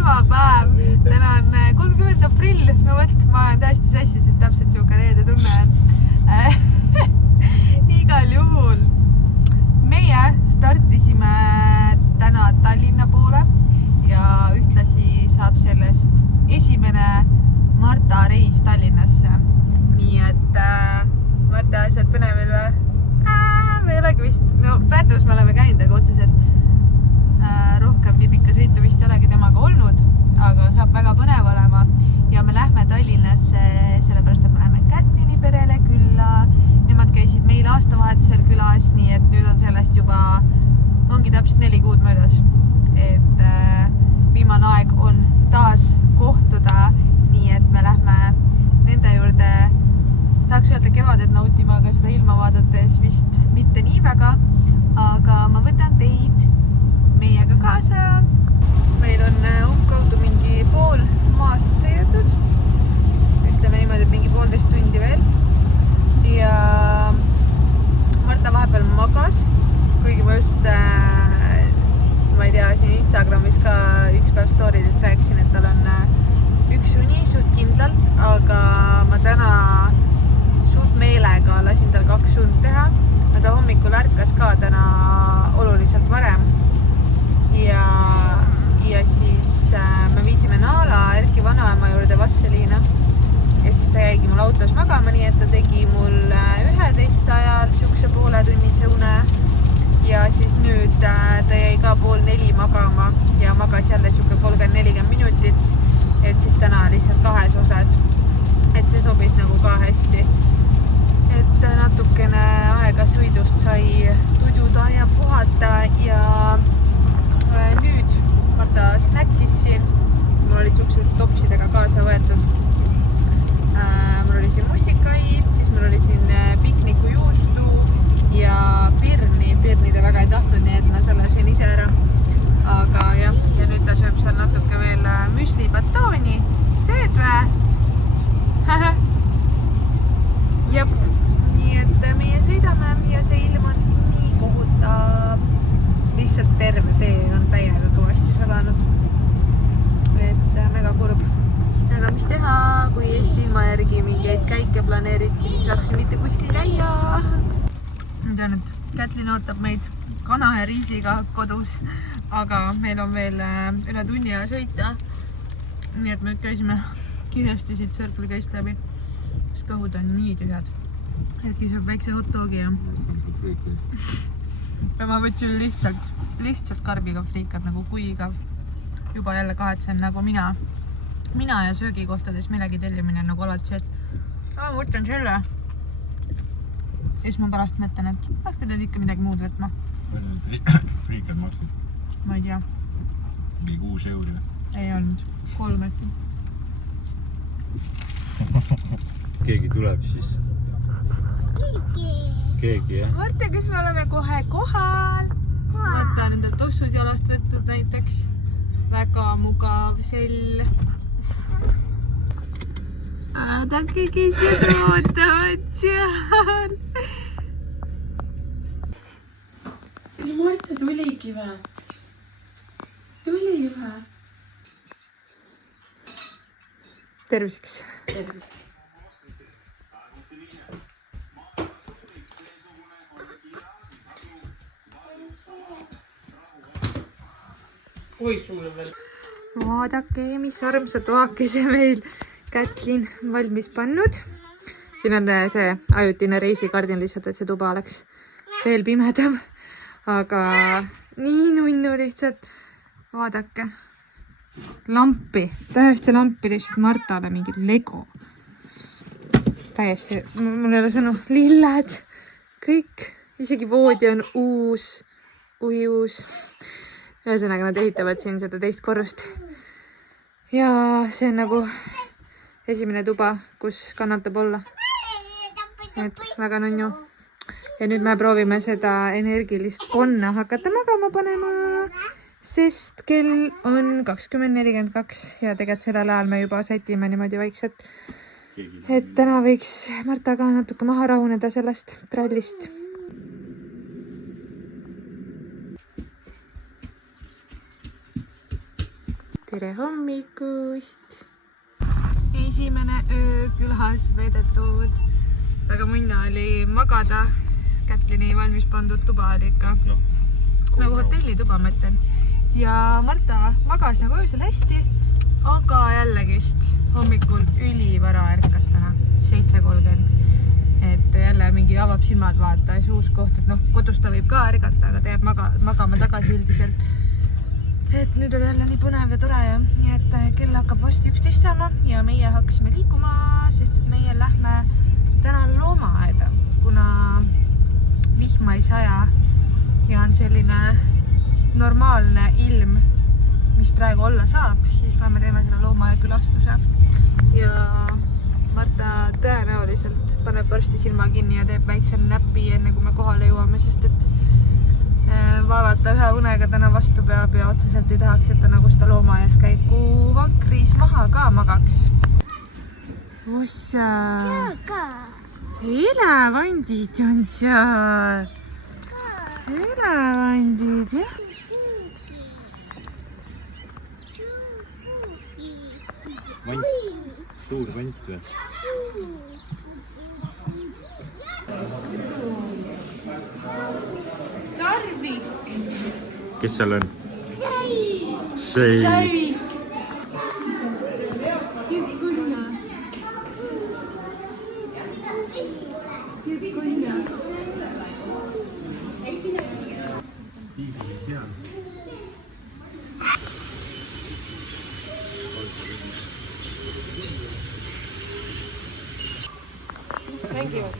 kolmapäev. Täna on 30. aprill. No võt, ma olen täiesti sassi, sest täpselt siuke teede tunne on. Igal juhul meie startisime täna Tallinna poole ja ühtlasi saab sellest esimene Marta reis Tallinnasse. Nii et Marta, sa oled põnevil või? Me ei olegi vist, no Pärnus me oleme käinud, aga otseselt rohkem nii pikka sõitu vist ei olegi temaga olnud, aga saab väga põnev olema ja me lähme Tallinnasse sellepärast, et me lähme Kätlini perele külla. Nemad käisid meil aastavahetusel külas, nii et nüüd on sellest juba, ongi täpselt 4 kuud möödas. Et viimane aeg on taas kohtuda, nii et me lähme nende juurde. Tahaks öelda kevadet nautima, aga seda ilma vaadates vist mitte nii väga, aga ma võtan teid meiega kaasa. Meil on umbkaudu mingi pool maast sõidetud. Ütleme niimoodi, et mingi 1,5 tundi veel. Ja Marta vahepeal magas, kuigi ma just, ma ei tea, siin Instagramis ka üks päev storydes rääkisin, et tal on üks uni suht kindlalt, aga ma täna suht meelega lasin tal 2 und teha. Ta hommikul ärkas ka täna oluliselt varem. Ja siis me viisime Naala Erki vanaema juurde Vasseliina. Ja siis ta jäigi mul autos magama, nii et ta tegi mul 11 ajal siukse pooletunnise une. Ja siis nüüd ta jäi ka 3:30 magama ja magas jälle siuke 30-40 minutit. Et siis täna lihtsalt 2 osas. Et see sobis nagu ka hästi. Et natukene aega sõidust sai tududa ja puhata ja nüüd Marta snäkkis siin. Mul olid siuksed topsidega kaasa võetud. Mul oli siin mustikaid, siis mul oli siin piknikujuustu ja pirni. Pirni ta väga ei tahtnud, nii et ma selle sõin ise ära. Aga jah, ja nüüd ta sööb seal natuke veel müsli batooni. Sööd vä? Jep, nii et meie sõidame ja see ilm on nii kohutav. Lihtsalt terve tee on täiega kõvasti sadanud. Et mega kurb. Aga mis teha, kui Eesti ilma järgi mingeid käike planeerid, siis saaks mitte kuskil käia. Ma tean, et Kätlin ootab meid kana ja riisiga kodus, aga meil on veel üle tunni ja sõita. Nii et me käisime kiiresti siit Circle K-st läbi, sest kõhud on nii tühjad. Hetki saab väikse hot dogi ja ma võtsin lihtsalt karbiga friikad nagu kui igav. Juba jälle kahetsen nagu mina ja söögikohtades millegi tellimine nagu alati, et ma võtan selle. Ja siis ma pärast mõtlen, et ma pidanud ikka midagi muud võtma. Friikad maksid? Ma ei tea. Mingi 6 euri? Ei olnud, 3 äkki. Keegi tuleb siis? Keegi, jah? Vaata, kes me oleme kohe kohal. Vaata, nende tossud jalast võttud näiteks. Väga mugav sell. Vaadake, kes need ootavad seal. Marta tuligi vä? Tuli vä? Terviseks. Terviseks. Oi sulle veel. Vaadake, mis armsad vaakese meil Kätlin valmis pannud. Siin on see ajutine reisikardin lihtsalt, et see tuba oleks veel pimedam. Aga nii nunnu lihtsalt. Vaadake. Lampi. Täiesti lampi lihtsalt Martale mingi Lego. Täiesti. Mul ei ole sõnu. Lilled. Kõik. Isegi voodi on uus. Uus. Ühesõnaga nad ehitavad siin seda teist korrust. Ja see on nagu esimene tuba, kus kannatab olla. Et väga nunnu. Ja nüüd me proovime seda energilist konna hakata magama panema, sest kell on 20:42 ja tegelikult sellel ajal me juba sätime niimoodi vaikselt. Et täna võiks Marta ka natuke maha rahuneda sellest trallist. tere hommikust! Esimene öö külas veedetud. Väga munna oli magada. Kätlini valmis pandud tuba oli ikka. Nagu hotellituba ma ütlen. Ja Marta magas nagu öösel hästi, aga jällegist hommikul ülivara ärkas täna, 7:30. Et jälle mingi avab silmad vaata, siis uus koht, et kodus ta võib ka ärgata, aga ta jääb magama tagasi üldiselt. Et nüüd oli jälle nii põnev ja tore ja nii, et kell hakkab varsti 11 saama ja meie hakkasime liikuma, sest et meie lähme täna loomaaeda, kuna vihma ei saja ja on selline normaalne ilm, mis praegu olla saab, siis lähme teeme selle loomaaia külastuse ja Marta tõenäoliselt paneb varsti silma kinni ja teeb väikse näpi enne kui me kohale jõuame, sest et vaevalt ta ühe unega täna vastu peab ja otseselt ei tahaks, et ta nagu seda loomaaias käiku vankris maha ka magaks. Ossa! Elevandid on seal! Elevandid, jah? Vant, suur vant või? Sarvik! Kes seal on? Sei! Sarvik! Kirdikunna! Kirdikunna! Mängivad?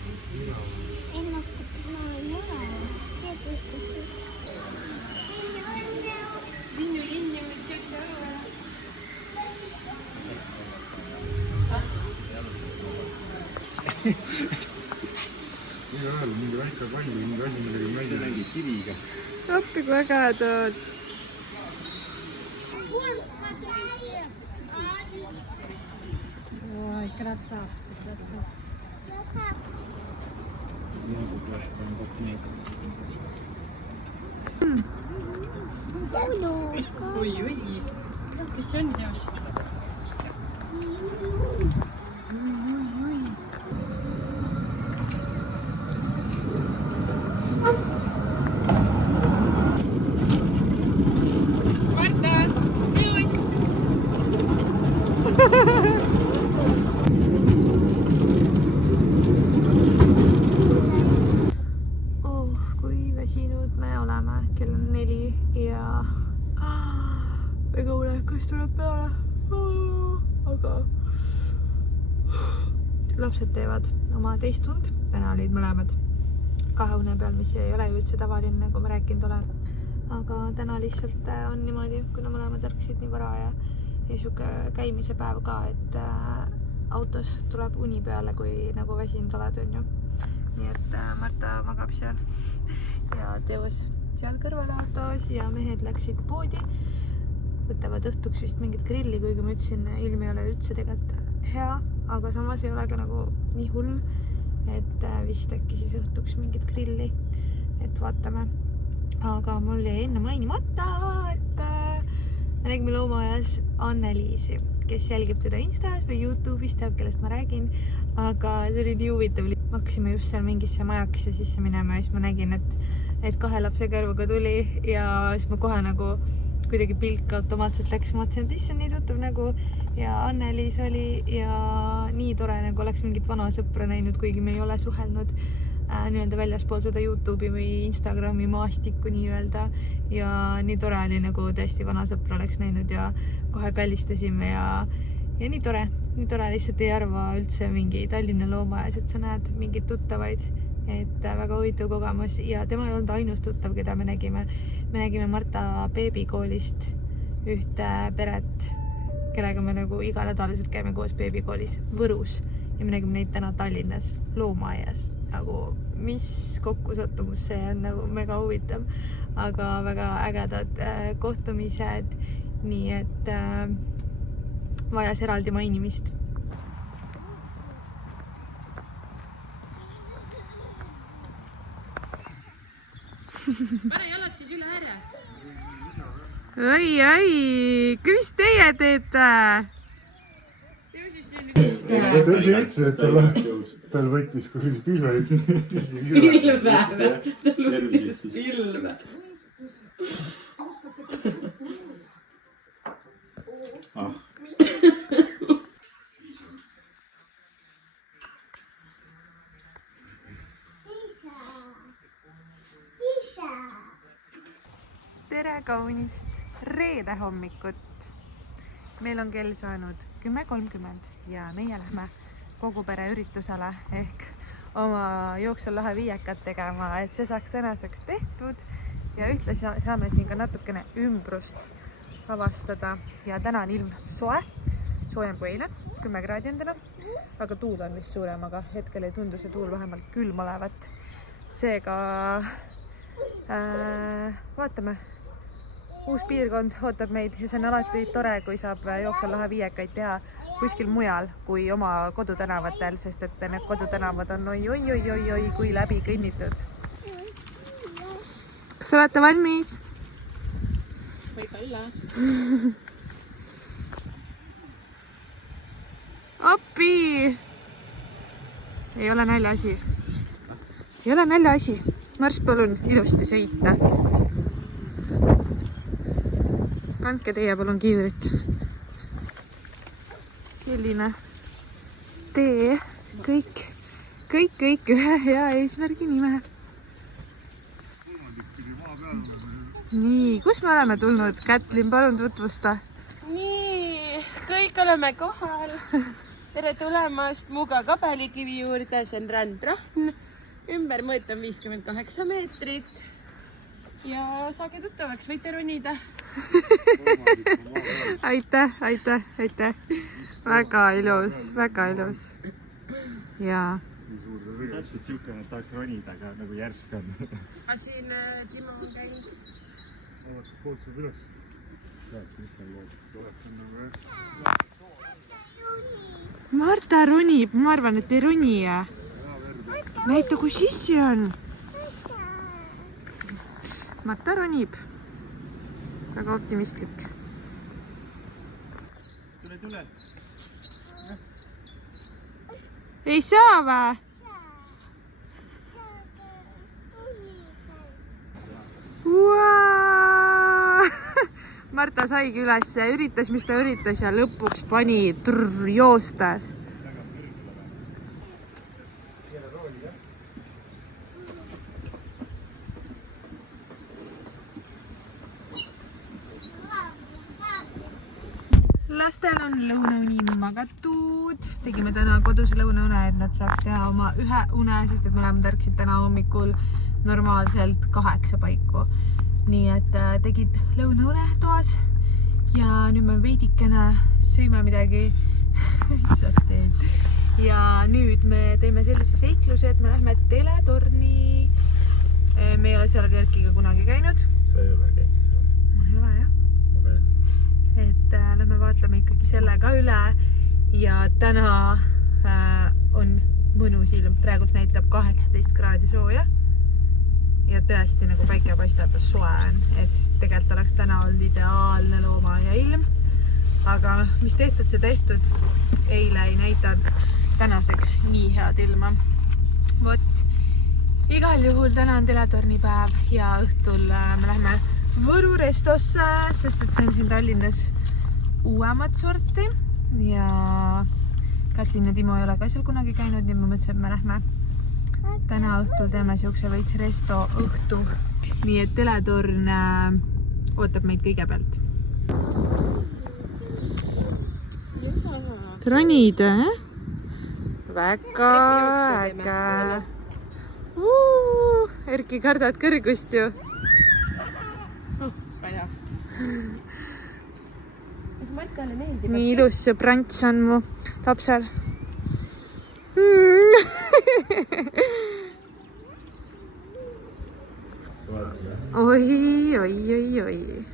Mingi ajal mingi väike kalli, mingi asi, millega välja nägi kiviga. Appi kui äge tood! Oi, krasavцы. Oi-oi! Kes see on teos? Kui väsinud me oleme, kell on 4 ja väga unekas tuleb peale, aga lapsed teevad oma teist und, täna olid mõlemad 2 une peal, mis ei ole üldse tavaline, nagu ma rääkinud olen. Aga täna lihtsalt on niimoodi, kuna mõlemad ärksid nii vara ja siuke käimise päev ka, et autos tuleb uni peale, kui nagu väsinud oled, on ju. Nii et Marta magab seal ja teos seal kõrval autos ja mehed läksid poodi. Võtavad õhtuks vist mingit grilli, kuigi ma ütlesin, ilm ei ole üldse tegelikult hea, aga samas ei ole ka nagu nii hull, et vist äkki siis õhtuks mingit grilli, et vaatame. Aga mul jäi enne mainimata, et me nägime loomaajas Anne-Liisi, kes jälgib teda Instas või YouTube'is, teab, kellest ma räägin, aga see oli nii huvitav. Me hakkasime just seal mingisse majakisse sisse minema ja siis ma nägin, et 2 lapse kõrvaga tuli ja siis ma kohe nagu kuidagi pilk automaatselt läks, ma mõtlesin, et issand, nii tuttav nägu ja Anne-Liis oli ja nii tore, nagu oleks mingit vana sõpra näinud, kuigi me ei ole suhelnud nii-öelda väljaspool seda YouTube'i või Instagrami maastikku nii-öelda ja nii tore oli, nagu tõesti vana sõpra oleks näinud ja kohe kallistasime ja nii tore, lihtsalt ei arva üldse mingi Tallinna loomaajas, et sa näed mingeid tuttavaid, et väga huvitav kogemus ja tema ei olnud ainus tuttav, keda me nägime. Me nägime Marta beebikoolist ühte peret, kellega me nagu iganädalaselt käime koos beebikoolis Võrus ja me nägime neid täna Tallinnas loomaaias. Nagu mis kokkusattumus, see on nagu mega huvitav, aga väga ägedad kohtumised, nii et vajas eraldi mainimist. Pane jalad siis üle ääre. Oi, mis teie teete? Ta ise ütles, et tal võttis kuradi pilve. Ilme. Tere kaunist reede hommikut. Meil on kell saanud 10:30 ja meie lähme kogu pere üritusele ehk oma Jooksel lahe viiekat tegema, et see saaks tänaseks tehtud ja ühtlasi saame siin ka natukene ümbrust avastada. Ja täna on ilm soe, soojem kui eile, 10 kraadi on täna, aga tuul on vist suurem, aga hetkel ei tundu see tuul vähemalt külm olevat. Seega vaatame. Uus piirkond ootab meid ja see on alati tore, kui saab Jooksel lahe viiekaid teha kuskil mujal kui oma kodutänavatel, sest et need kodutänavad on oi, kui läbi kõnnitud. Kas olete valmis? Võib olla. Appi! Ei ole naljaasi. Ei ole naljaasi. Marss, palun ilusti sõita. Kandke teie palun kiivrit. Selline tee, kõik ühe hea eesmärgi nimel. Nii, kus me oleme tulnud? Kätlin, palun tutvusta. Nii, kõik oleme kohal. Tere tulemast Muga kabelikivi juurde, see on Randrahn. Ümber mõõt on 58 meetrit. Ja saage tuttavaks, võite ronida. Aitäh. Väga ilus. Ja. Täpselt siukene, et tahaks ronida, aga nagu järsk on. Ma siin Timo on käinud. Poolt saab üles. Marta ronib, ma arvan, et ei roni. Näita, kui sissi on. Marta ronib. Väga optimistlik. Tule. Ei saa vä? Marta saigi üles, üritas, mis ta üritas ja lõpuks pani joostes. Lastel on lõunauni magatud. Tegime täna kodus lõunaune, et nad saaks teha oma ühe une, sest et mõlemad ärksid täna hommikul normaalselt 8 paiku. Nii et tegid lõunaune toas ja nüüd me veidikene sõime midagi. Ja nüüd me teeme sellise seikluse, et me lähme teletorni. Me ei ole seal Kerkiga kunagi käinud. Sa ei ole käinud seal? Ma ei ole, jah. Et lähme vaatame ikkagi selle ka üle ja täna on mõnus ilm, praegult näitab 18 kraadi sooja ja tõesti nagu päike paistab ja soe on, et tegelikult oleks täna olnud ideaalne loomaaia ilm, aga mis tehtud, see tehtud. Eile ei näidanud tänaseks nii head ilma. Vot, igal juhul täna on teletornipäev ja õhtul me lähme Võru restosse, sest et see on siin Tallinnas uuemat sorti ja Kätlin ja Timo ei ole ka seal kunagi käinud, nii ma mõtlesin, et me lähme täna õhtul teeme siukse veits resto õhtu. Nii et teletorn ootab meid kõigepealt. Ronid, Väga äge. Erki, kardad kõrgust ju? Nii ilus see prants on mu lapsel. Oi.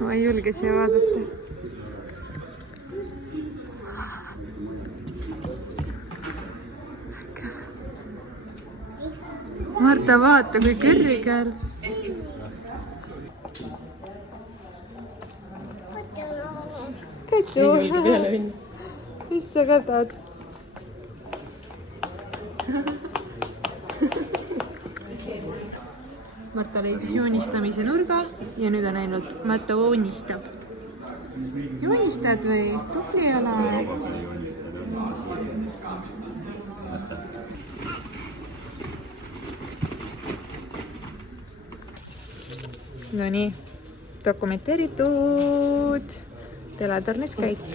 Ma ei julge siia vaadata. Marta, vaata kui kõrgel. Katu. Mis sa kardad? Marta leidis joonistamise nurga ja nüüd on ainult Marta joonistab. Joonistad või? Tubli oled. Nonii, dokumenteeritud teletornis käik.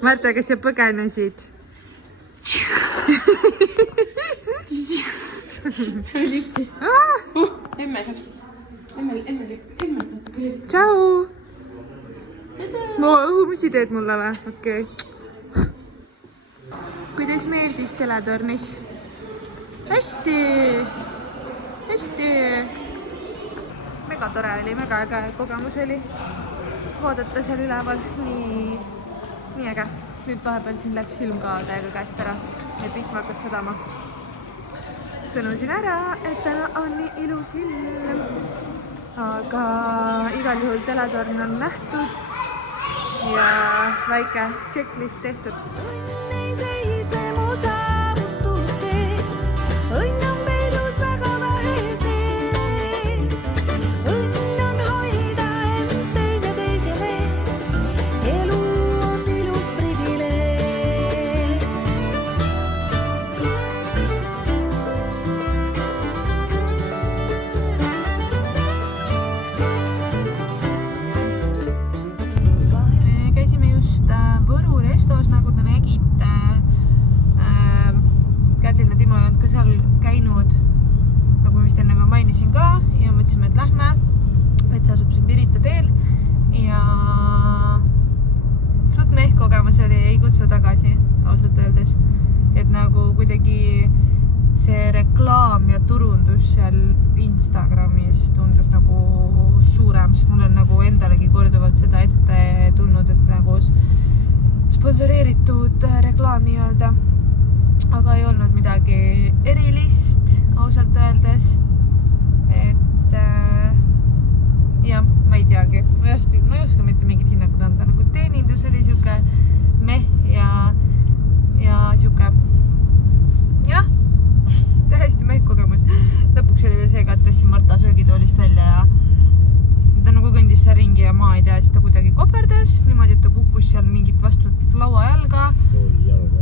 Marta, kas sa põgenesid? Tšau! No õhumussi teed mulle või? Okei. Kuidas meeldis teletornis? Hästi! Hästi! Mega tore oli, mega äge kogemus oli. Vaadata seal üleval. Nii äge. Nüüd vahepeal siin läks silm ka täiega käest ära. Et vihma hakkas sadama. Sõnusin ära, et täna on nii ilus ilm. Aga igal juhul teletorn on nähtud. Ja väike checklist tehtud. See reklaam ja turundus seal Instagramis tundus nagu suurem, sest mul on nagu endalegi korduvalt seda ette tulnud, et nagu sponsoreeritud reklaam nii-öelda. Aga ei olnud midagi erilist, ausalt öeldes. Et jah, ma ei teagi. Ma ei oska mitte mingit hinnakut anda. Nagu teenindus oli siuke meh ja siuke jah. Tähesti meid kogemus. Lõpuks oli veel see, et tõssin Marta söögitoolist välja ja ta nagu kõndis seal ringi ja ma ei tea, siis ta kuidagi koperdas niimoodi, et ta kukkus seal mingit vastu lauajalga,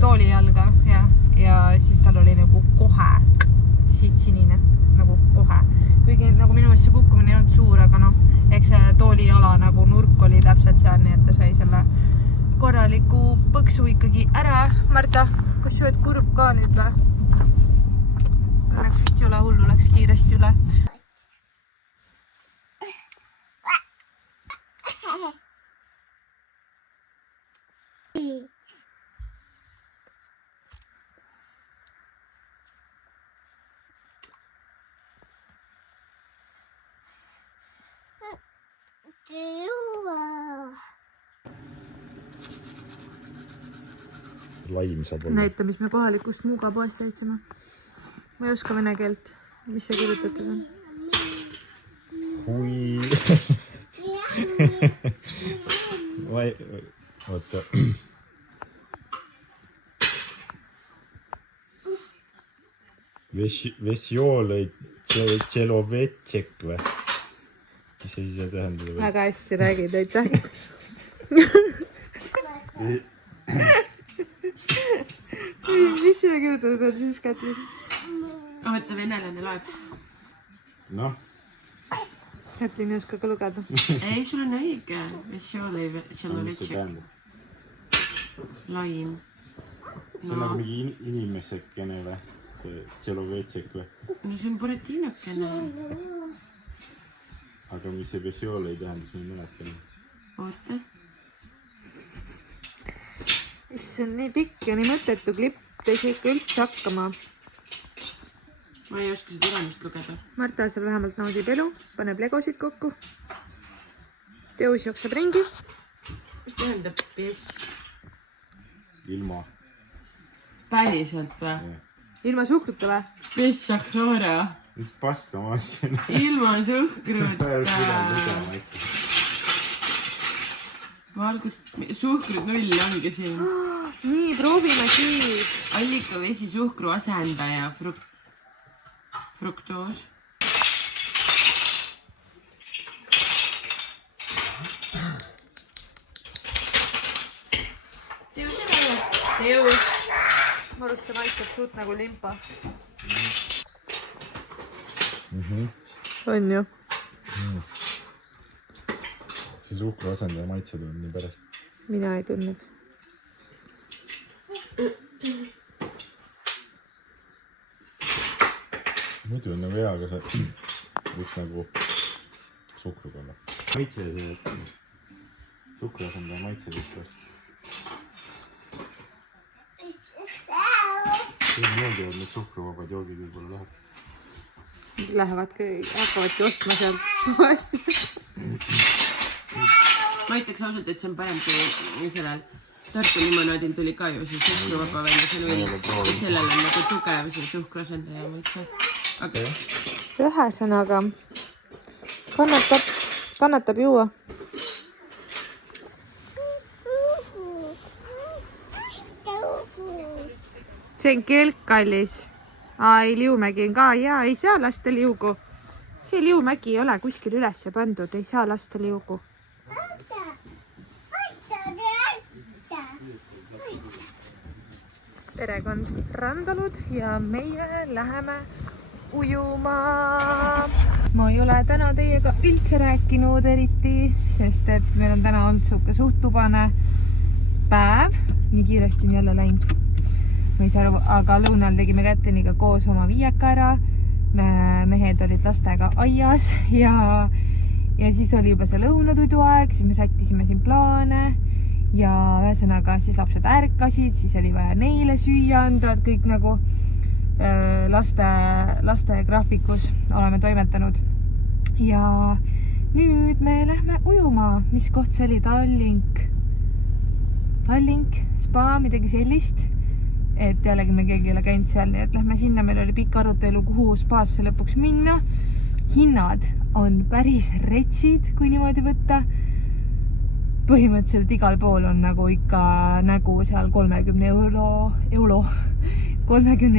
toolijalga ja siis tal oli nagu kohe siit sinine, nagu kohe. Kuigi nagu minu meelest see kukkumine ei olnud suur, aga noh, eks see toolijala nagu nurk oli täpselt seal, nii et ta sai selle korraliku põksu ikkagi ära. Marta, kas sa oled kurb ka nüüd või? Läks vist üle hullu, läks kiiresti üle. Laim saab olla. Näita, mis me kohalikust Muuga poest leidsime. Ma ei oska vene keelt. Mis see kirjutatud on? Hui. Oota. Vesjoolei tšelovetšek või? Mis see siis tähendab? Väga hästi räägid, aitäh. Mis sinna kirjutatud on siis, Kätlin? Oota, venelane loeb. Noh. Kätlin ei oska ka lugeda. Ei, sul on õige. Mis see tähendab? Laim. See on nagu mingi inimesekene või? See tšelovetšek või? No see on Boratiinokene. Aga mis see vesjoolei tähendas, ma ei mäletan. Oota. See on nii pikk ja nii mõttetu klipp. Ta ei saa ikka üldse hakkama. Ma ei oska seda tulemust lugeda. Marta seal vähemalt naudib elu, paneb legosid kokku. Teus jookseb ringi. Mis tähendab PS? ilma . Päriselt või ? ilma suhkruta või ? mis Sakrara ? mis paska ma ostsin . ilma suhkruta . valgut , suhkrut 0 ongi siin . nii , proovime siis . allikavesi suhkru asendaja , fruktoos . teus . ma arvan , see maitseb suht nagu limpa . on ju ? see suhkru asendaja maitse tuleb nii pärast . mina ei tundnud . muidu on nagu hea , aga see võiks nagu suhkruga olla . maitse see suhkru asendaja maitse võiks pärast . siin meeldivad need suhkruvabad joogid võib-olla läheb . Lähevadki , hakkavadki ostma sealt poest . ma ütleks ausalt , et see on parem kui sellel Tartu limonaadil tuli ka ju see suhkruvaba välja , see null . ja sellel on nagu tugev see suhkru asendaja mõtse . aga ühesõnaga , kannatab juua . see on kelk kallis . ei , Liumägi on ka ja ei saa lasta liugu . see Liumägi ei ole kuskil üles pandud , ei saa lasta liugu . perekond randanud ja meie läheme ujuma . ma ei ole täna teiega üldse rääkinud eriti , sest et meil on täna olnud sihuke suht tubane päev . nii kiiresti on jälle läinud . ma ei saa aru , aga lõunal tegime Käteniga koos oma viieka ära . mehed olid lastega aias ja siis oli juba see lõunatuidu aeg , siis me sättisime siin plaane ja ühesõnaga siis lapsed ärkasid , siis oli vaja neile süüa anda , et kõik nagu laste graafikus oleme toimetanud . ja nüüd me lähme ujuma , mis koht see oli , Tallink , spa , midagi sellist . et jällegi me keegi ei ole käinud seal , nii et lähme sinna , meil oli pikk arutelu , kuhu spaasse lõpuks minna . hinnad on päris retsid , kui niimoodi võtta . põhimõtteliselt igal pool on nagu ikka nägu seal 30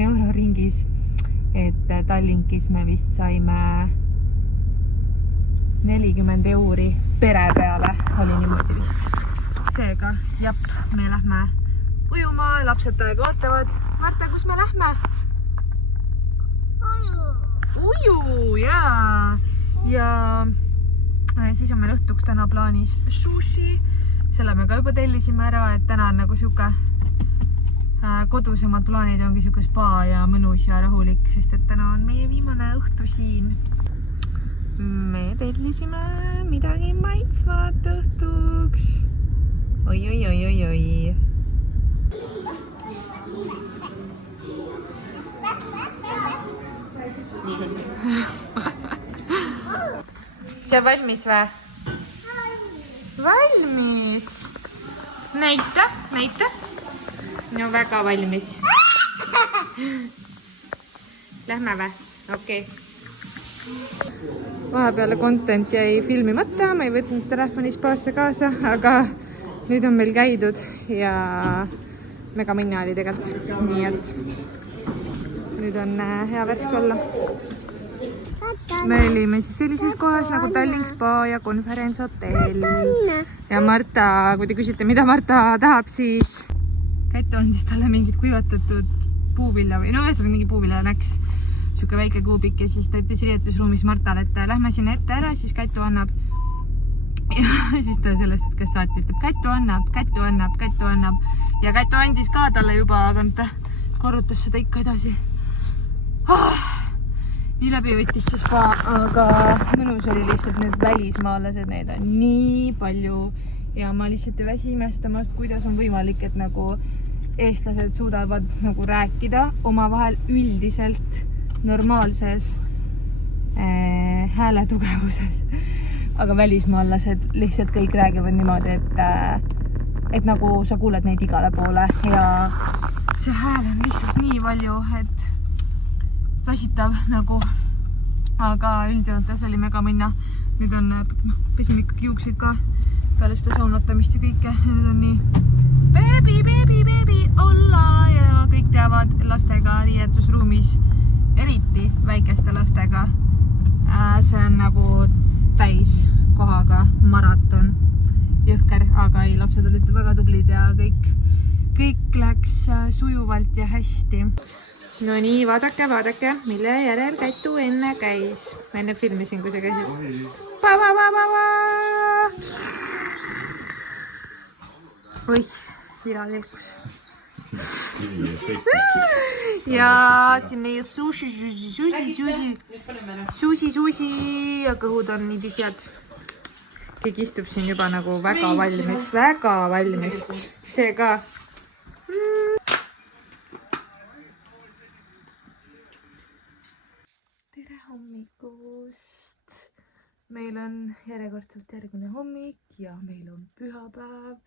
euro ringis . et Tallinkis me vist saime 40 euri pere peale , oli niimoodi vist . seega , jep , me lähme ujuma , lapsed aega ootavad . Marta , kus me lähme ? uju , jaa . ja siis on meil õhtuks täna plaanis sushi . selle me ka juba tellisime ära , et täna on nagu sihuke kodusemad plaanid , ongi sihuke spa ja mõnus ja rahulik , sest et täna on meie viimane õhtu siin . me tellisime midagi maitsvat õhtuks . oi . see on valmis või ? valmis . näita . no väga valmis . Lähme või ? okei . vahepeal content jäi filmimata , ma ei võtnud telefoni spaasse kaasa , aga nüüd on meil käidud ja mega minna oli tegelikult , nii et nüüd on hea värske olla . me olime siis sellises kohas nagu Tallink spa ja konverentsihotell ja Marta , kui te küsite , mida Marta tahab , siis Kätu andis talle mingit kuivatatud puuvilja või no ühesõnaga mingi puuviljanäks , siuke väike kuubik ja siis ta ütles riietusruumis Martale , et lähme sinna ette ära , siis Kätu annab . ja siis ta sellest , et kes saati ütleb Kätu annab ja Kätu andis ka talle juba , aga ta korrutas seda ikka edasi . nii läbi võttis see spa , aga mõnus oli lihtsalt need välismaalased , neid on nii palju ja ma lihtsalt ei väsi imestamast , kuidas on võimalik , et nagu eestlased suudavad nagu rääkida omavahel üldiselt normaalses hääletugevuses , aga välismaalased lihtsalt kõik räägivad niimoodi , et nagu sa kuuled neid igale poole ja see hääl on lihtsalt nii palju, et väsitav nagu, aga üldjoontes oli mega minna. Nüüd on, pesime ikkagi juukseid ka peale seda saunotamist ja kõike. Nüüd on nii beebi olla ja kõik teavad lastega riietusruumis, eriti väikeste lastega. See on nagu täis kohaga maraton. Jõhker, aga ei, lapsed olid väga tublid ja kõik läks sujuvalt ja hästi. No nii, vaadake, mille järel Kätu enne käis. Ma enne filmisin, kui sa käisid. Oih, vira tilkus. Ja siin meie sushi ja kõhud on nii tihjad. Kõik istub siin juba nagu väga valmis. See ka. Tere hommikust! Meil on järjekordselt järgmine hommik ja meil on pühapäev.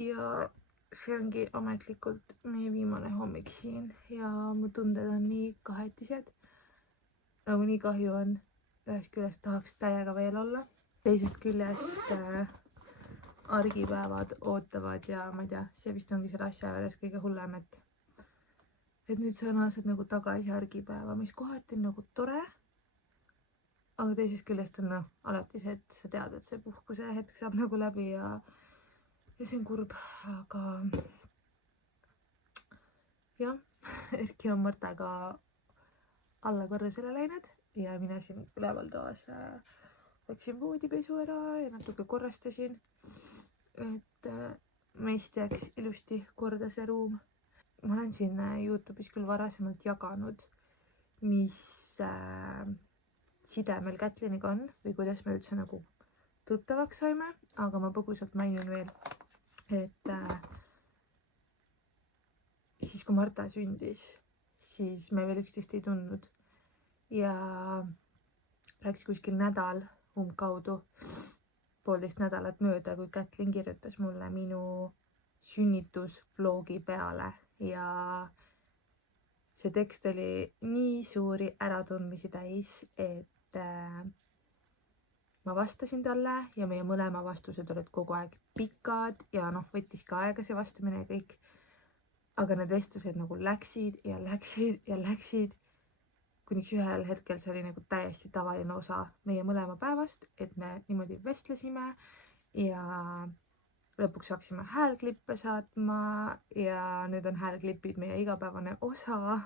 Ja see ongi ametlikult meie viimane hommik siin ja mu tunded on nii kahetised. Nagu nii kahju on. Ühest küljest tahaks täiega veel olla. Teisest küljest argipäevad ootavad ja ma ei tea, see vist ongi selle asja juures kõige hullem, et nüüd sa naased nagu tagasi argipäeva, mis kohati on nagu tore. Aga teisest küljest on alati see, et sa tead, et see puhkuse hetk saab nagu läbi ja see on kurb, aga jah, Erki on Martaga alla korrusele läinud ja mina siin üleval toas võtsin voodipesu ära ja natuke korrastasin, et meist jääks ilusti korda see ruum. Ma olen siin YouTube'is küll varasemalt jaganud, mis side meil Kätliniga on või kuidas me üldse nagu tuttavaks saime, aga ma põgusalt mainin veel, et siis kui Marta sündis, siis me veel üksteist ei tundnud ja läks kuskil nädal umbkaudu 1,5 nädalat mööda, kui Kätlin kirjutas mulle minu sünnitusvlogi peale ja see tekst oli nii suuri äratundmisi täis, et ma vastasin talle ja meie mõlema vastused olid kogu aeg pikad ja võttis ka aega see vastamine ja kõik. Aga need vestlused nagu läksid ja läksid. Kuniks ühel hetkel see oli nagu täiesti tavaline osa meie mõlema päevast, et me niimoodi vestlesime ja lõpuks hakkasime häälklippe saatma ja nüüd on häälklipid meie igapäevane osa.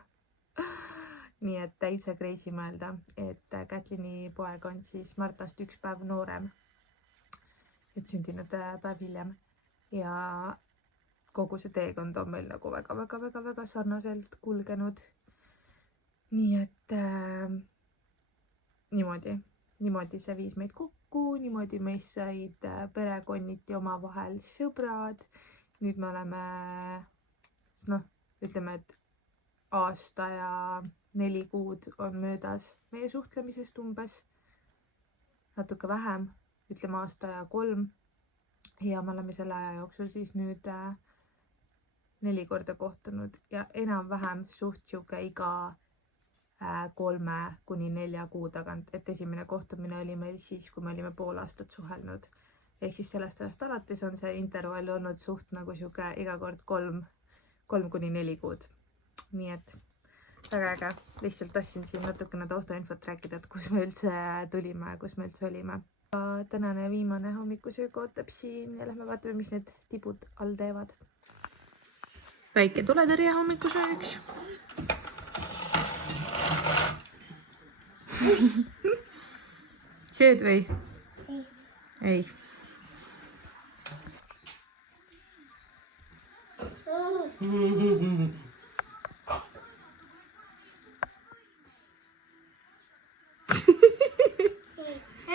Nii et täitsa crazy mõelda, et Kätlini poeg on siis Martast 1 päev noorem, et sündinud päev hiljem ja kogu see teekond on meil nagu väga sarnaselt kulgenud. Nii et niimoodi see viis meid kokku, niimoodi meist said perekonniti omavahel sõbrad. Nüüd me oleme, ütleme, et aasta ja 4 kuud on möödas meie suhtlemisest umbes. Natuke vähem, ütleme aasta ja 3. Ja me oleme selle aja jooksul siis nüüd 4 korda kohtunud ja enam-vähem suht siuke iga 3 kuni 4 kuu tagant, et esimene kohtumine oli meil siis, kui me olime pool aastat suhelnud. Ehk siis sellest ajast alates on see intervall olnud suht nagu siuke iga kord 3 kuni 4 kuud. Nii et väga äge. Lihtsalt tahtsin siin natukene taustainfot rääkida, et kus me üldse tulime ja kus me üldse olime. Tänane viimane hommikusöök ootab siin ja lähme vaatame, mis need tibud all teevad. Väike tuletõrje hommikusööks. Sööd või? Ei.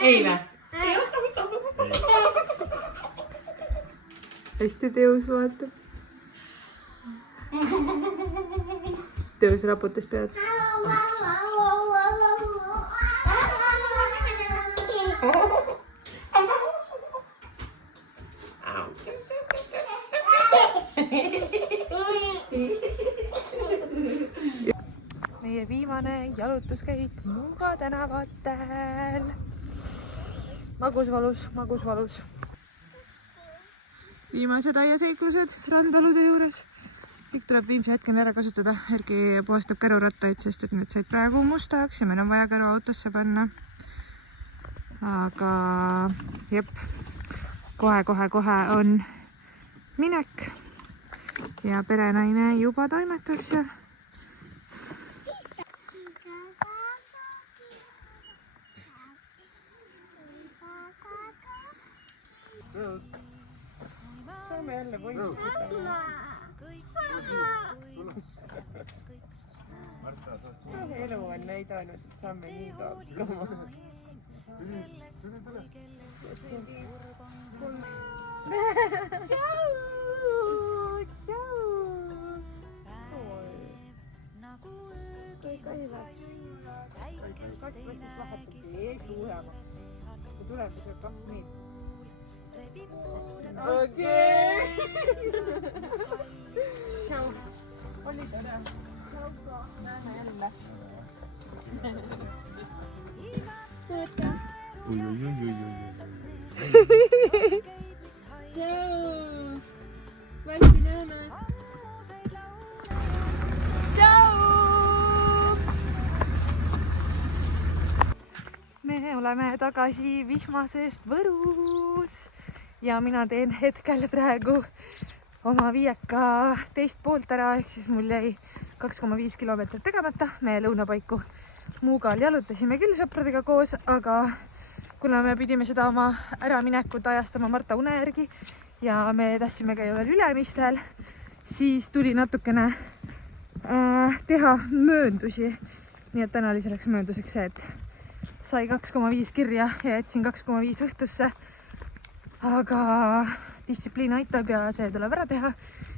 Ei vä? Hästi teus vaatab. Teus raputas pead. viimane jalutuskäik Muuga tänavatel. Magus valus. Viimased aiaseiklused randalude juures. Kõik tuleb viimse hetkeni ära kasutada. Erki puhastab kärurattaid, sest et need said praegu mustaks ja meil on vaja käru autosse panna. Aga jep, kohe on minek ja perenaine juba toimetab seal. Saame jälle võistada. Elu on näidanud, et saame nii hakkama. Okei. Oli tore. Näeme jälle. Sõõta. Tšau. Varsti näeme. Tšau. Me oleme tagasi vihmases Võrus ja mina teen hetkel praegu oma viieka teist poolt ära, ehk siis mul jäi 2,5 kilomeetrit tegemata. Me lõunapaiku Muugal jalutasime küll sõpradega koos, aga kuna me pidime seda oma äraminekut ajastama Marta une järgi ja me tahtsime käia veel Ülemistel, siis tuli natukene teha mööndusi. Nii et täna oli selleks möönduseks see, et sai 2,5 kirja ja jätsin 2,5 õhtusse. Aga distsipliin aitab ja see tuleb ära teha.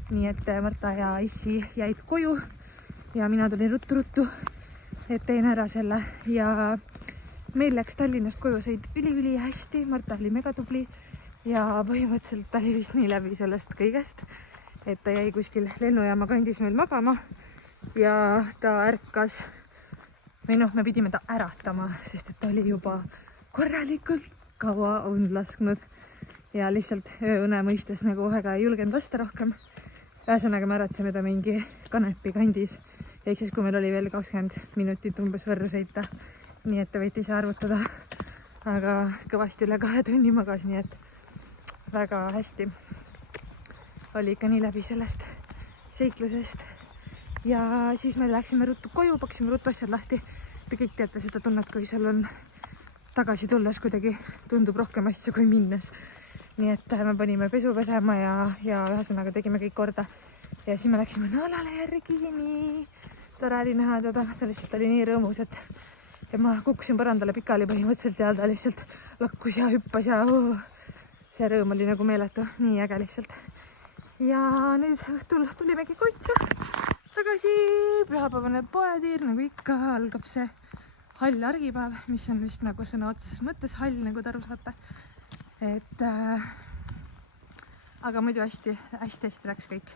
Nii et Marta ja Issi jäid koju ja mina tulin ruttu, et teen ära selle. Ja meil läks Tallinnast koju sõid üli hästi. Marta oli megatubli ja põhimõtteliselt ta oli vist nii läbi sellest kõigest, et ta jäi kuskil lennujaama kandis meil magama ja ta ärkas, või noh, me pidime ta äratama, sest et ta oli juba korralikult kaua und lasknud. Ja lihtsalt õune mõistes nagu väga ei julgenud lasta rohkem. Ühesõnaga me äratasime ta mingi Kanepi kandis. Ehk siis kui meil oli veel 20 minutit umbes Võrru sõita. Nii et ta võite ise arvutada. Aga kõvasti üle 2 tunni magas, nii et väga hästi. Oli ikka nii läbi sellest seiklusest. Ja siis me läksime ruttu koju, paksime ruttu asjad lahti. Te kõik teate seda tunnet, kui sul on tagasi tulles kuidagi tundub rohkem asju kui minnes. Nii et me panime pesu pesema ja ühesõnaga tegime kõik korda. Ja siis me läksime Nalale järgi, nii tore oli näha teda. Ta lihtsalt oli nii rõõmus, et ma kukkusin põrandale pikali põhimõtteliselt ja ta lihtsalt lakkus ja hüppas ja see rõõm oli nagu meeletu, nii äge lihtsalt. Ja nüüd õhtul tulimegi kontsa tagasi. Pühapäevane poetiir, nagu ikka algab see hall argipäev, mis on vist nagu sõna otseses mõttes hall, nagu te aru saate. Aga muidu hästi läks kõik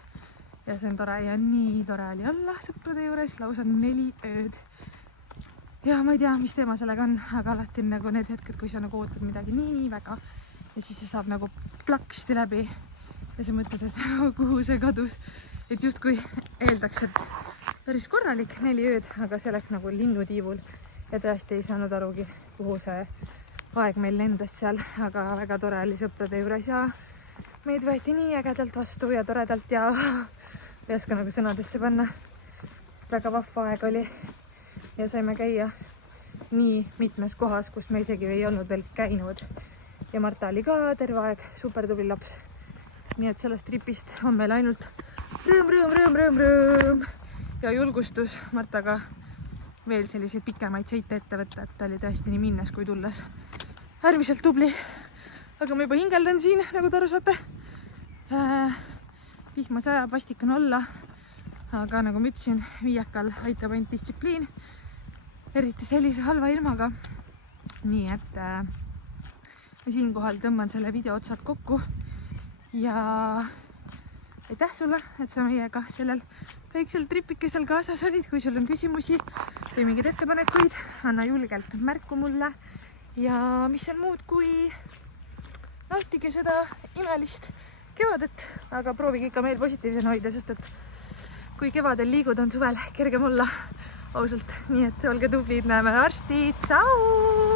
ja see on tore ja nii tore oli olla sõprade juures, lausa 4 ööd. Ja ma ei tea, mis teema sellega on, aga alati on nagu need hetked, kui sa nagu ootad midagi nii väga ja siis see saab nagu plaksti läbi ja sa mõtled, et kuhu see kadus. Et justkui eeldaks, et päris korralik 4 ööd, aga see läks nagu linnutiivul ja tõesti ei saanud arugi, kuhu see aeg meil lendas seal, aga väga tore oli sõprade juures ja meid võeti nii ägedalt vastu ja toredalt ja ei oska nagu sõnadesse panna. Väga vahva aeg oli ja saime käia nii mitmes kohas, kus me isegi ei olnud veel käinud. Ja Marta oli ka terve aeg super tubli laps. Nii et sellest tripist on meil ainult rõõm ja julgustus Martaga veel selliseid pikemaid sõite ette võtta, et ta oli tõesti nii minnes kui tulles äärmiselt tubli. Aga ma juba hingeldan siin, nagu te aru saate. Vihma sajab, vastik on olla, aga nagu ma ütlesin, viiakal aitab ainult distsipliin, eriti sellise halva ilmaga. Nii et ma siinkohal tõmban selle video otsad kokku ja aitäh sulle, et sa meiega sellel väiksel tripikesel kaasas olid. Kui sul on küsimusi või mingeid ettepanekuid, anna julgelt märku mulle. Ja mis on muud kui nautige seda imelist kevadet, aga proovige ikka meil positiivsena hoida, sest et kui kevadel liigud, on suvel kergem olla ausalt. Nii et olge tublid, näeme varsti, tšau!